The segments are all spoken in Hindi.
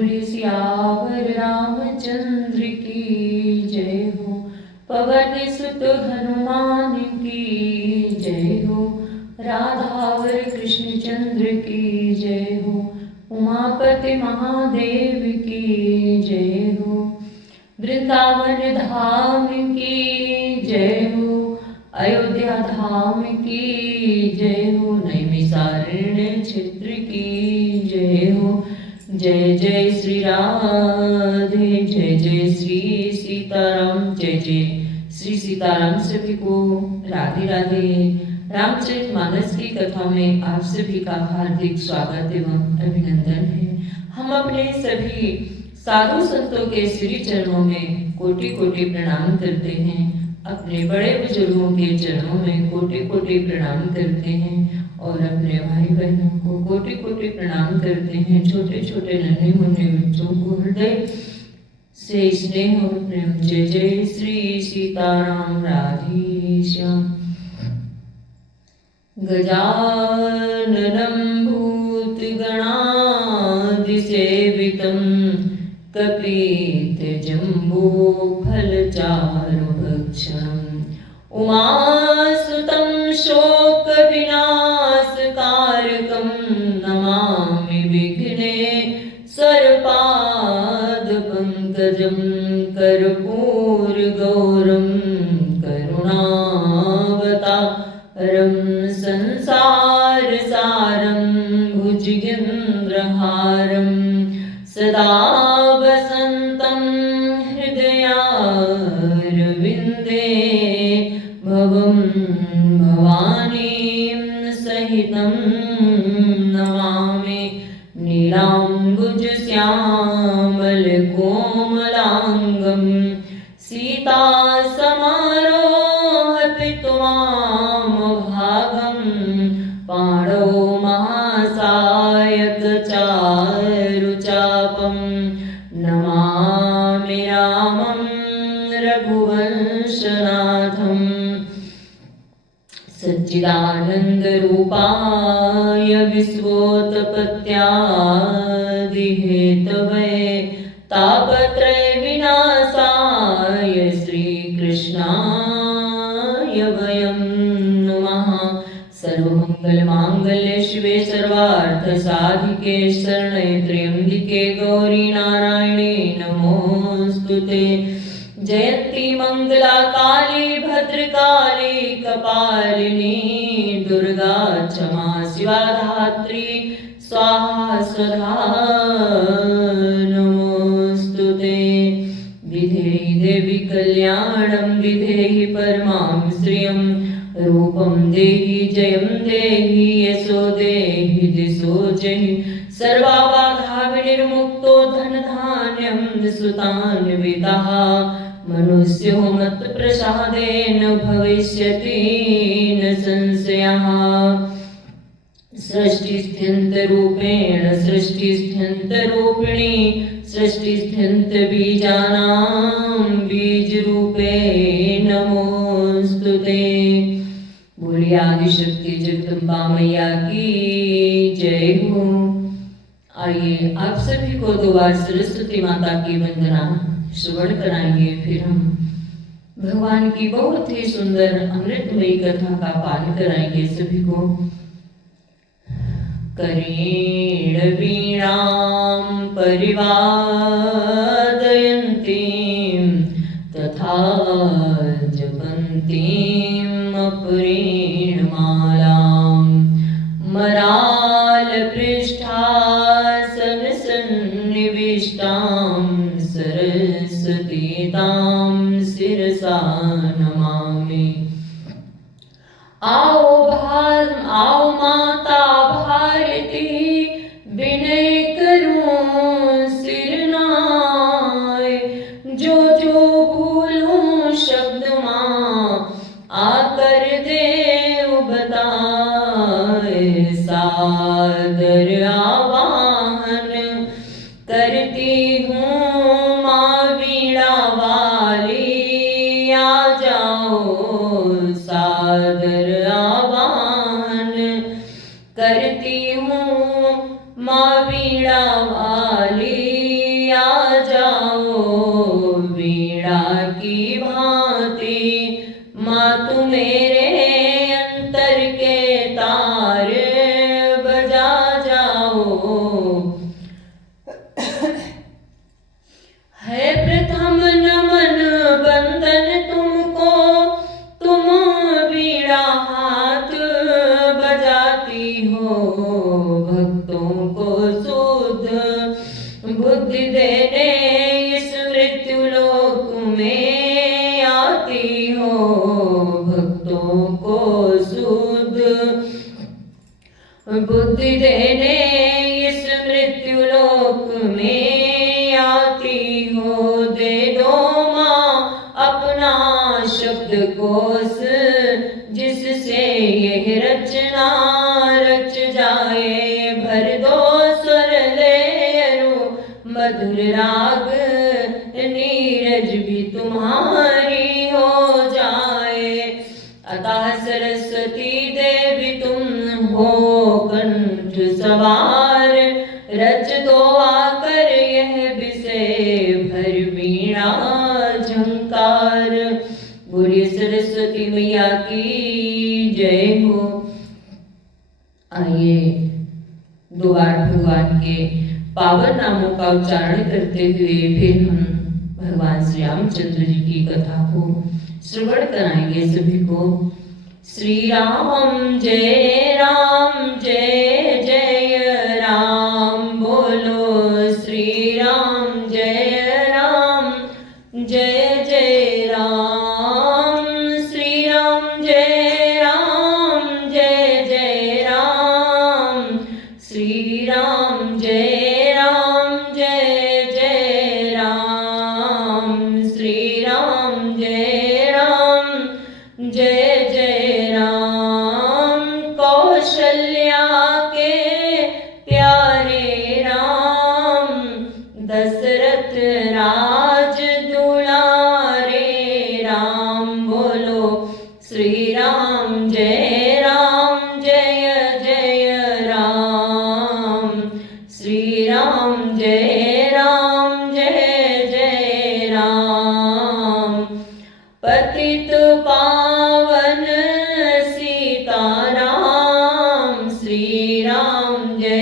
सियावर रामचंद्र की जय हो। पवन सुत हनुमान की जय हो। राधावर कृष्ण चंद्र की जय हो। उमापति महादेव की जय हो। वृंदावन धाम की जय हो। अयोध्या धाम की जय हो। नैमिषारण्य क्षेत्र की जय हो। जय जय श्री राधे, जय जय श्री सीताराम, जय जय श्री सीताराम। सभी को राधे राधे। रामचरितमानस की कथा में आप सभी का हार्दिक स्वागत एवं अभिनंदन है। हम अपने सभी साधु संतों के श्री चरणों में कोटि कोटि प्रणाम करते हैं। अपने बड़े बुजुर्गों के चरणों में कोटि कोटि प्रणाम करते हैं और अपने भाई बहनों को कोटि कोटि प्रणाम करते हैं। छोटे छोटे नन्हे मुन्ने बच्चों को हृदय से स्नेह और प्रेम। जय जय श्री सीताराम, राधे श्याम। गजाननं भूतगणादिसेवितं कपीतजम्बूफलचारुभक्षणम् उमासुतं शोकविनाशकारकं नमामि विघ्नेश्वरपादपङ्कजं कर्पूरगौरं करुणावतारं संसारसारं भुजगेन्द्रहारं सदा वसन्तं हृदयारविन्दे भवं भवानीं सहितं नमामि नीलाम्बुजश्यामलकोमलाङ्गं सीतासमारोहपितुमामभागं पाणौ महासायकचारुचापं नमामि रामं रघुवंशनाथम् सच्चिदानन्दरूपाय विश्वोत्पत्त्यादिहेतवे तापत्रयविनाशाय श्रीकृष्णाय वयं नमः। सर्वमङ्गलमाङ्गल्ये शिवे सर्वार्थसाधिके शरण्ये त्र्यम्बिके गौरी नारायणे नमोऽस्तुते। जयन्ती मंगला काली भद्रकाली कपालिनी दुर्गा क्षमा शिवा धात्री स्वाहा स्वधा नमोस्तुते। विधेहि देवी कल्याणं विधेहि परमां श्रियं रूपं देहि जयं देहि यशो देहि दिशो जहि सर्वाबाधा विनिर्मुक्तो धनधान्यं सुतान्वितः मनुष्यो मत्प्रसादेन भविष्यति न संशयः। सृष्टिस्थित्यन्तरूपेण सृष्टिस्थित्यन्तरूपिणी सृष्टिस्थित्यन्तबीजानां बीजरूपे नमोस्तुते। बोलिए आदिशक्ति जगदम्बा मैया की जय हो। आइए आप सभी को दो बार सरस्वती माता की वंदना श्रवण कराएंगे, फिर हम भगवान की बहुत ही सुंदर अमृतमयी कथा का पाठ कराएंगे सभी को। करेण वीणां परिवादयन्तीं तथा जपन्तीं अपरेण मालां मरालपृष्ठासन सन्निविष्टां सरस्वतीतां शिरसा नमामि। आओ माता भारती विनय करूं सिर नाय। जो भूलूं शब्द मां आकर देव बताए। सादर आवाहन करती हूँ माँ वीणा वाली आ जाओ। सादर आवाहन करती हूँ माँ वीणा बुद्धि देने इस मृत्यु लोक में आती हो, भक्तों को सुध बुद्धि देने इस मृत्यु लोक में आती हो। दे दो माँ अपना शब्दकोश, जिससे यह रचना रच जाए। भर दो स्वर लयरु मधुर राग, नीरज भी तुम्हारी हो जाए। अतः सरस्वती देवी तुम हो कंठ सवार, रच दो आकर यह विषय भर वीणा झंकार। बोलिए सरस्वती मैया की जय हो। आइए दो बार भगवान के पावन नामों का उच्चारण करते हुए फिर हम भगवान श्री रामचंद्र जी की कथा को श्रवण कराएंगे सभी को। श्री राम जय जय राम, बोलो श्री राम जय जय राम। श्री राम जय जय राम, श्री राम जय जय राम। श्री राम जय जय राम। कौशल्या के प्यारे राम, दशरथ राज दुलारे राम, बोलो श्री राम जय जय राम। श्री राम जय जय राम। पतित पावन सीताराम, श्री राम जय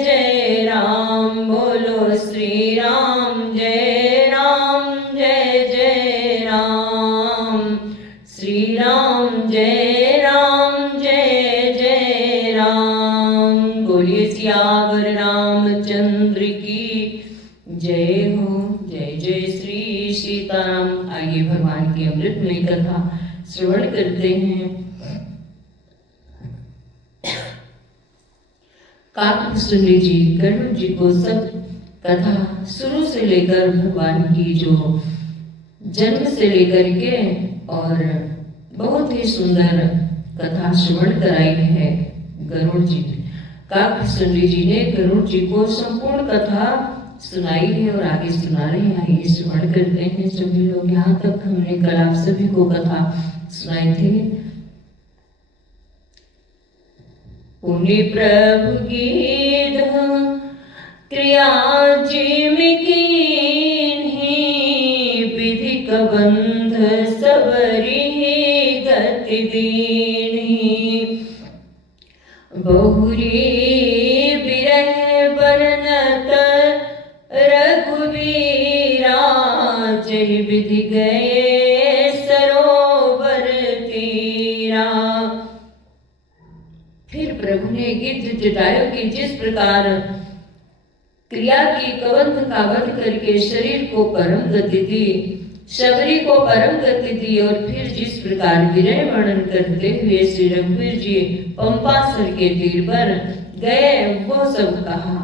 जय राम, बोलो श्री राम जय जय राम। श्री राम जय जय राम। बोलिए सियावर रामचंद्र की जय हो। जय जय श्री सीताराम। आइए भगवान की अमृतमय कथा श्रवण करते हैं। काकभूषणी जी गरुड़ जी को सब कथा शुरू से लेकर भगवान की जो जन्म से लेकर के और बहुत ही सुंदर कथा श्रवण कराई है गरुड़ जी। काकभूषणी जी ने गरुड़ जी को संपूर्ण कथा सुनाई है और आगे सुना रहे हैं। आइए श्रवण करते हैं सभी लोग। यहाँ तक हमने कल आप सभी को कथा सुनाई थी। पुनि प्रभु गीत क्रिया जिम कीन्ही, विधि कबंध सबरी गति दीन्ही। बहुरी बिरह बरनत रघुबीरा, जय विधि गए सरोवर तीरा। फिर प्रभु ने गिद्ध जटायु की जिस प्रकार क्रिया की कबंध का वध करके शरीर को परम गति दी, शबरी को परम गति दी, और फिर जिस प्रकार विरह वर्णन करते हुए श्री रघुवीर जी पंपासर के तीर पर गए वो सब कहा।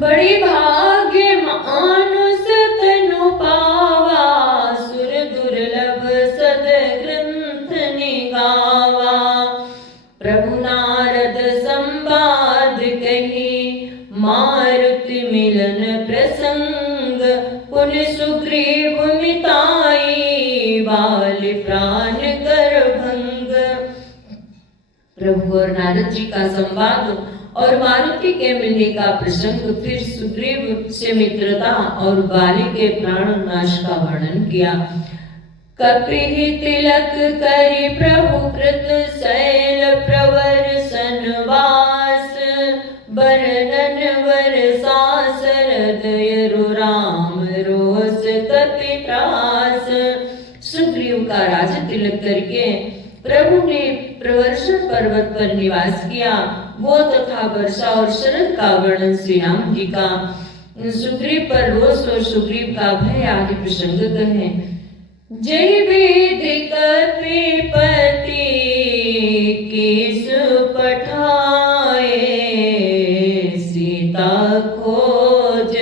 बड़ी भाग्य मानुष तनु पावा, सुर दुर्लभ सद ग्रंथ निगावा। प्रभु नारद संवाद कही, मारुति मिलन प्रसंग। पुनि सुग्रीव मिताई, बाल प्राण कर भंग। प्रभु और नारद जी का संवाद और मारुति के मिलने का प्रसंग, फिर सुग्रीव से मित्रता और बाली के प्राण नाश का वर्णन किया। कपि तिलक करि प्रभु कृत शैल प्रवर सनवास। बरनन वरसा सरदयरु राम रोस कपि त्रास। सुग्रीव का राज तिलक करके प्रभु ने प्रवर्षण पर्वत पर निवास किया वो तथा वर्षा और शरद का वर्णन श्री राम जी का, सुग्रीव पर रोष और सुग्रीव का भय आदि प्रसंग कहे। जय वेद कपिपति केस पठाए, सीता खोज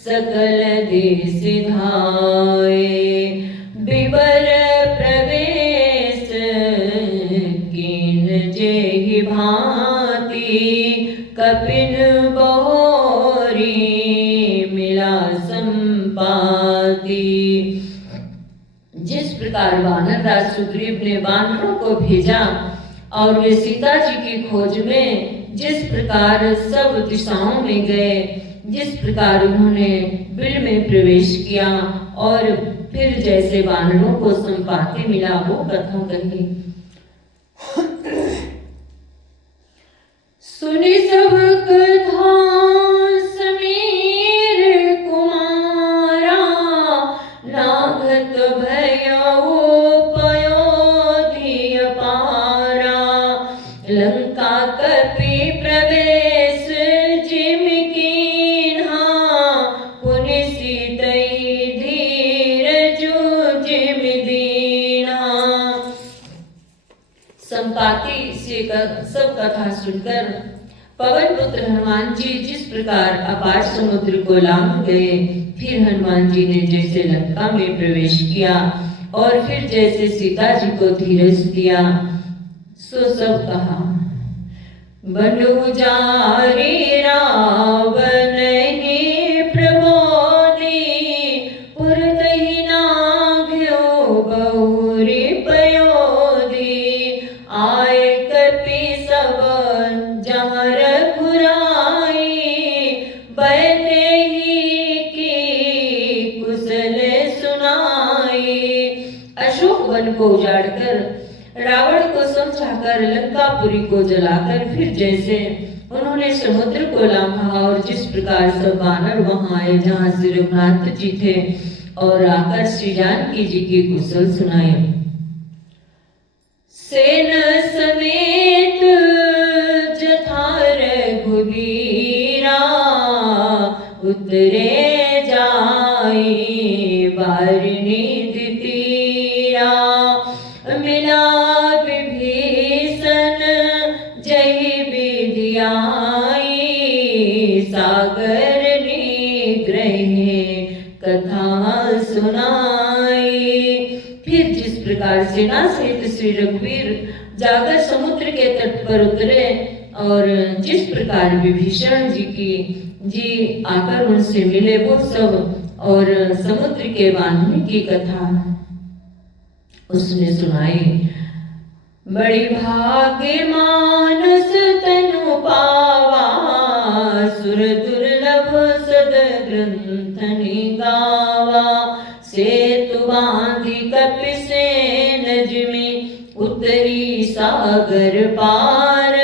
सकल देश धाये, विवर प्रवेश कीन जेहि भांति, कपिन बहोरी मिला संपाति। जिस प्रकार वानर राज सुग्रीव ने वानरों को भेजा और वे सीता जी की खोज में जिस प्रकार सब दिशाओं में गए, जिस प्रकार उन्होंने बिल में प्रवेश किया और फिर जैसे वानरों को संपाति मिला, वो कथा कही। सुनी सब कथा समीर कुमारा, नागत भयो पयोधि अपारा, लंका कपि प्रवेश जिम कीन्हा, पुनि सीतई धीरजु जिम दीन्हा। संपाति से सब कथा सुनकर पवन पुत्र हनुमान जी जिस प्रकार अपार समुद्र को लांघ गए, फिर हनुमान जी ने जैसे लंका में प्रवेश किया और फिर जैसे सीता जी को धीरज दिया, सो सब कहा। बनु जारी रावण ही प्रबोधि, पुरतहि नाभ्यो बहुरी पयोधि, आए कपि सब जहाँ रघुराई, बैदेही की कुशल सुनाई। अशोक वन को उजाड़कर रावण को समझाकर लंकापुरी को जलाकर फिर जैसे उन्होंने समुद्र को लांघा और जिस प्रकार सब वानर वहां आए जहां श्री रघुनाथ जी थे और आकर श्री जानकी जी की कुशल सुनाए। सेन समेत जथा रघुबीरा, उतरे जाए बारनिधि तीरा, मिला विभीषण जय विधि आई, सागर निग्रहे कथा सुनाई। फिर जिस प्रकार सेना सहित श्री रघुवीर जाकर समुद्र के तट पर उतरे और जिस प्रकार विभीषण जी आकर उनसे मिले, वो सब और समुद्र के बांधने की कथा उसने सुनाई। बड़ी भाग्य मानस तनु पावा, सुर दुर्लभ सद ग्रंथ गावा, सेतु बांधि कपि सेन जिमि, उतरी सागर पार,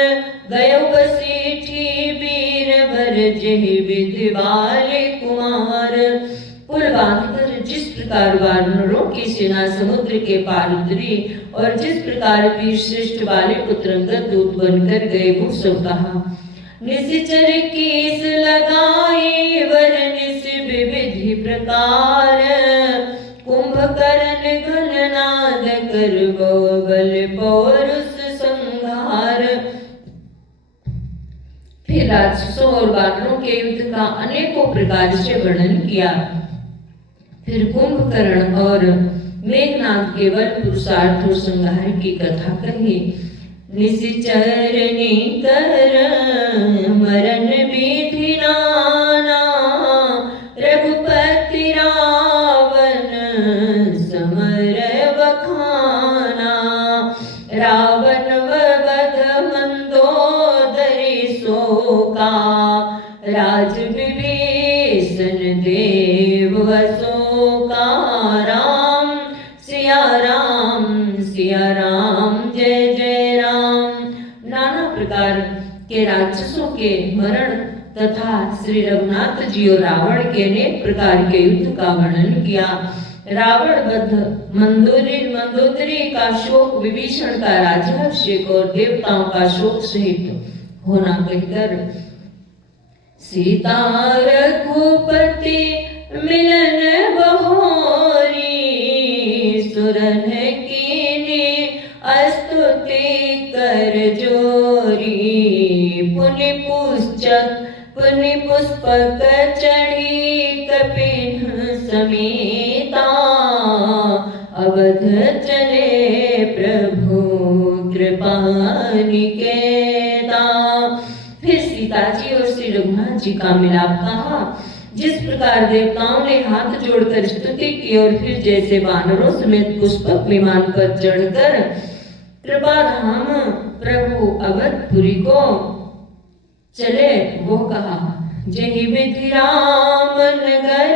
गयो बसीठी बीरबर जेहि विधि बाले कुमार। पुल बांधकर जिस प्रकार वानरों की सेना समुद्र के पार उतरी और जिस प्रकार वीर श्रेष्ठ वाले पुत्र अंगद दूत बनकर गए, वो सब कहा। निशिचर कीस लगाई वर निश विविधि प्रकार, कुंभकर्ण घननाद करबो बल पौरुष संहार। फिर राक्षसों और वानरों के युद्ध का अनेकों प्रकार से वर्णन किया। फिर कुंभकर्ण और मेघनाद के बल पुरुषार्थ और संहार की कथा कही। निशिचर निकर मरण विधि नाना, रघुपति रावण समर बखाना, रावण वध मंदोदरी शोका, राज विभीषण देव अशोका। राम सिया राम जय जय राम। नाना प्रकार के राक्षसों के मरण तथा श्री रघुनाथ जी और रावण के अनेक प्रकार के युद्ध का वर्णन किया। रावण वध, मंदोदरी का शोक, विभीषण का राज्याभिषेक और देवताओं का शोक सहित होना कहकर सीता रघुपति मिलन बहोरी, सुरन कीने स्तुति कर जोरी। पुनि पुष्पक चढ़ी कपिन समेता, अवध चले प्रभु कृपा निकेता। फिर सीता जी और श्री रघुनाथ जी का मिलाप कहा। जिस प्रकार देवताओं ने हाथ जोड़कर स्तुति की और फिर जैसे वानरों समेत पुष्पक विमान पर चढ़कर कृपा धाम प्रभु अवधपुरी को चले, वो कहा। जहि विधि राम नगर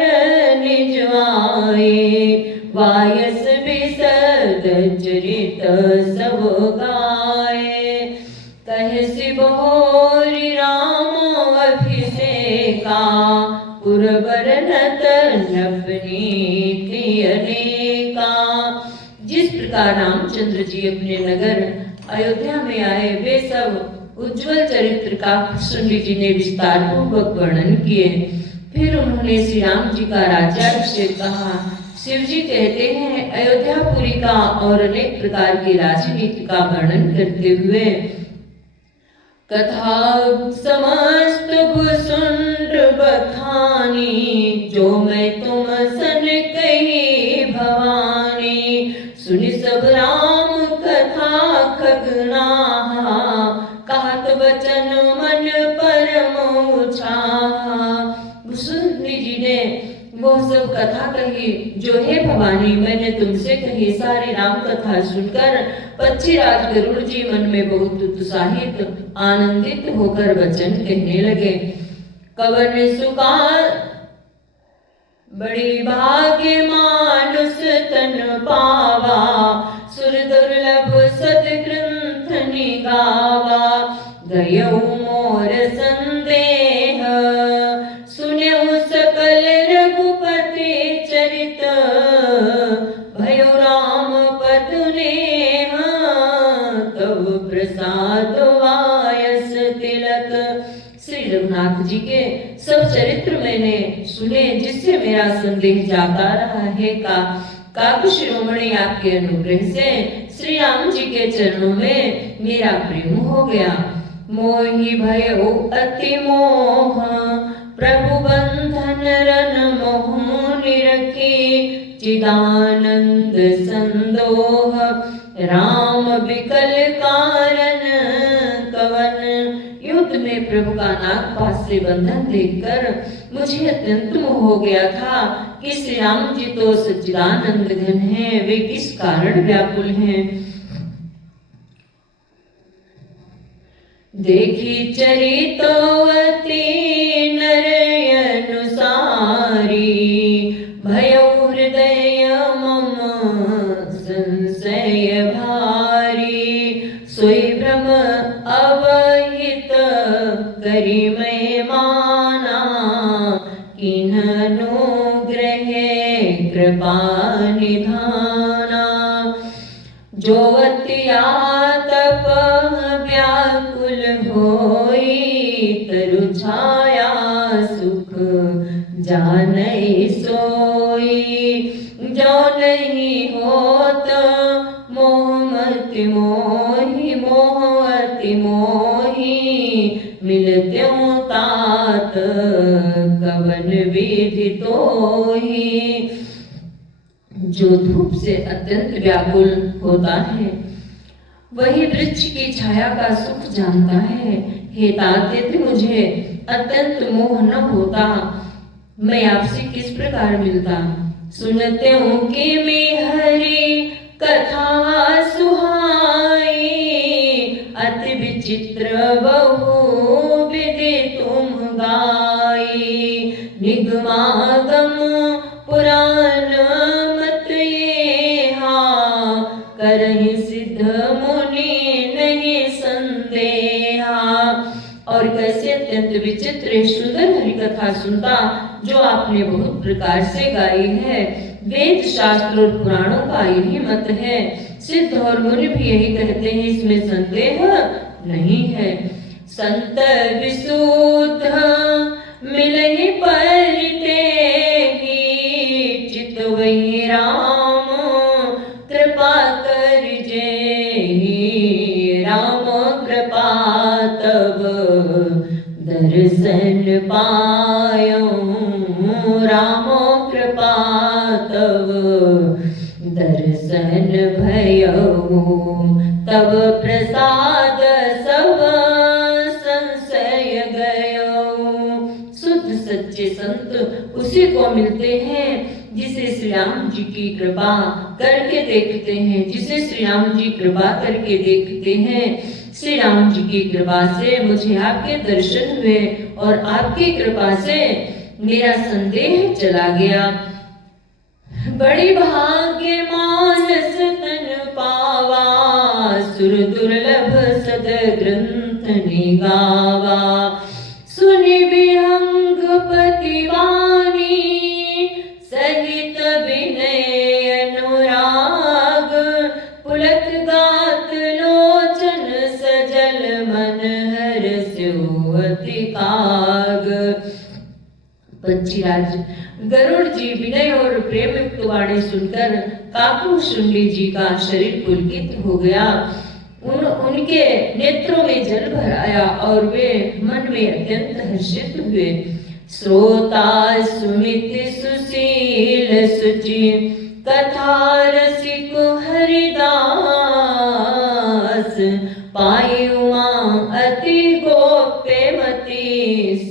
निज आए, वायस विशद चरित सब गाए। कहे सिबोरी राम अभिषेका, पुरबरनत नवनीति अनेका। जिस प्रकार रामचंद्र जी अपने नगर अयोध्या में आए, वे सब उज्जवल चरित्र का कृष्ण जी ने विस्तार पूर्वक वर्णन किए। फिर उन्होंने श्री राम जी का राज्याभिषेक कहा। शिव जी कहते हैं, अयोध्यापुरी का और अनेक प्रकार की राजनीति का वर्णन करते हुए कथा समस्त भुसुंड बखानी, जो मैं तुम सन कही भवानी। सुनि सब राम कथा खगनाहा, कहत वचन मन परम उछाहा। भुसुंडी जी ने वो सब कथा कही जो हे भवानी मैंने तुमसे कही। सारी राम कथा सुनकर पक्षीराज गरुड़ जी मन में बहुत उत्साहित आनंदित होकर वचन कहने लगे। कवन सुका बड़ी भाग्य मानुष तन पावा, सुर दुर्लभ सदग्रंथ निगावा। गयऊ मोर संदेह, सुन्यऊ सकल रघुपति चरित। भयो राम पतुनेह, तब प्रसाद वायस तिलक। श्री रघुनाथ जी के सब चरित्र मैंने सुने, जिससे मेरा संदेह जाता रहा है। काक शिरोमणि आपके अनुग्रह से श्री राम जी के चरणों में मेरा प्रेम हो गया। मोहि भयो अति मोह, प्रभु बंधन रन मोह निरखी। चिदानंद संदोह, राम विकल कारण कवन। युद्ध में प्रभु का नागपाश से बंधन देखकर मुझे अत्यंत मोह हो गया था कि श्री राम जी तो सच्चिदानंद घन हैं, वे किस कारण व्याकुल हैं। देखी चरितवती नर अनुसारी, भयो हृदय मम संशय भारी। सोई भ्रम अवहित करी मैं माना, किन्हनुग्रह कृपा निधाना। जो अतिया तप व्याकुल होई, तरु छाया सुख जानई सोई। जो नहीं होत मोहमति मोहि, मोहति मोहि। मिलत्यों तात कवन विधि तोहि। जो धूप से अत्यंत व्याकुल होता है, वही वृक्ष की छाया का सुख जानता है। हे तात, यदि मुझे अत्यंत मोह न होता, मैं आपसे किस प्रकार मिलता। सुनते हूँ कि मैं हरि कथा सुहाई, अति विचित्र बहु विधि तुम गाई। निगमागम पुराण मत येहा, करहि सिद्ध मुनि नहीं संदेहा। और कैसे अत्यंत विचित्र सुंदर हरि कथा सुनता, जो आपने बहुत प्रकार से गाई है। वेद शास्त्र और पुराणों का यही मत है। सिद्ध और मुनि भी यही कहते हैं, इसमें संदेह नहीं है। संत विशुद्ध मिलहि परते ही, चितवहि राम कृपा कर जेहि। राम कृपा तब दर्शन पायऊं, राम कृपा तब दर्शन भयऊं। तब प्रसाद सब संशय गयो। शुद्ध सच्चे संत उसी को मिलते हैं जिसे श्री राम जी की कृपा करके देखते हैं, जिसे श्री राम जी कृपा करके देखते हैं। श्री राम जी की कृपा से मुझे आपके दर्शन हुए और आपकी कृपा से मेरा संदेह चला गया। बड़ी भाग्य मानस तन पावा, सुर दुर्लभ सद ग्रंथ निगावा। सुनि विहंग पतिवानी, सहित विनय अनुराग। पुलक गात लोचन सजल, मन हर्षो अति काग। पक्षीराज गरुड़ जी विनय और प्रेम युक्त वाणी सुनकर काकू शुंडी जी का शरीर पुलकित हो गया। उनके नेत्रों में जल भर आया और वे मन में अत्यंत हर्षित हुए। श्रोता सुमित सुशील सुचि, कथा रसिक हरिदास। पाई उमा अति गोप्यमती,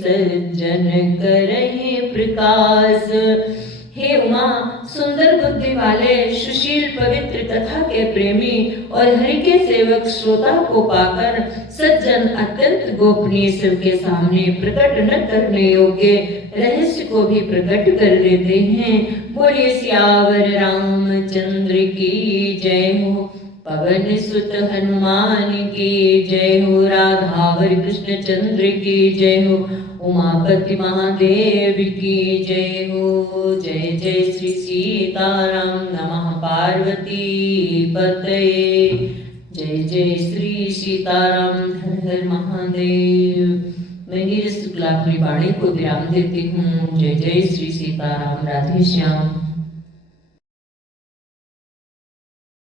सज्जन करहि प्रकाश। हे उमा, सुंदर बुद्धि वाले सुशील पवित्र कथा के प्रेमी और हरि के सेवक श्रोता को पाकर सज्जन अत्यंत गोपनीय सबके सामने प्रकट न करने योग्य रहस्य को भी प्रकट कर देते हैं। बोलिए सियावर रामचंद्र की जय हो, पवन सुत हनुमान की जय हो, राधावर कृष्ण चंद्र की जय हो, उमापति महादेव की जय हो। जय जय श्री सीताराम, नमः पार्वती पतये। जय जय श्री सीताराम, हर हर महादेव। मैं नीरज शुक्ला अपनी वाणी को विराम देती हूँ। जय जय श्री सीताराम, राधे श्याम।